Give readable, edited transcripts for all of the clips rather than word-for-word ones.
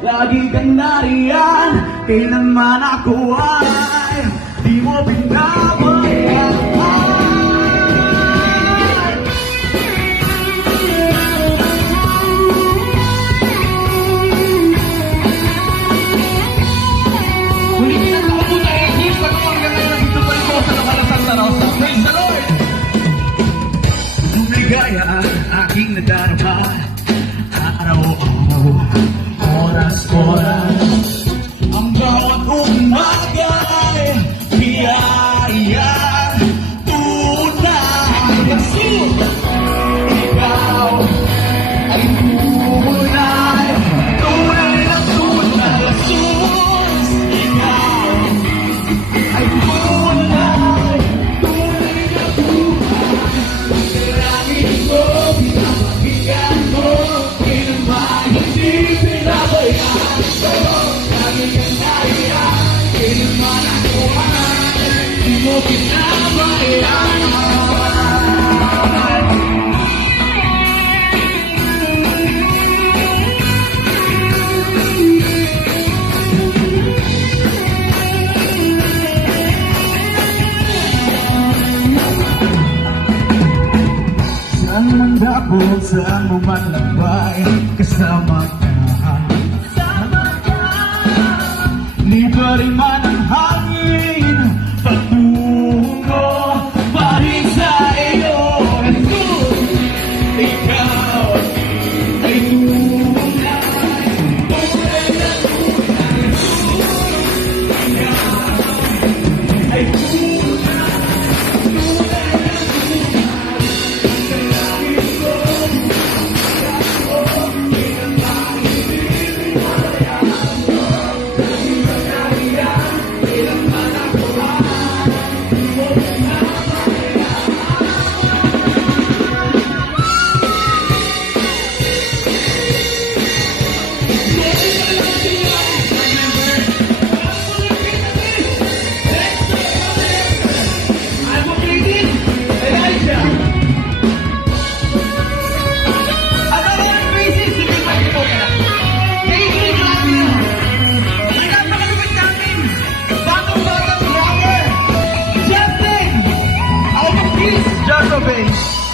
lagi kang nariyan. Kailanman ako ay di mo binabayaan. Ligaya ang aking nadarama, araw-araw, oras-oras. Ang bawat umaga ay biyaya, tunay. Kasi ikaw ay tunay, tunay na tunay. Jesus, ikaw ay tunay, tunay na tunay. Maraming ko, pinapakinggan mo, kailanman hindi pinabayaan ko. Lagi kang nariyan, kailanman ako ay di mo pinabayaan. Saan mong dako, saan mo man labay, kasama ka. Libarin man ang hangin, patungo pa rin sa iyo. Jesus, ikaw ay tunay, tunay na tunay. Jesus, ikaw ay tunay, tunay na tunay.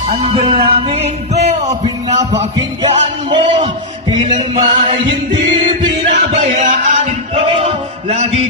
Ang daming ko, pinapakinggan mo, kailanman ay hindi pinabayaan ito. Lagi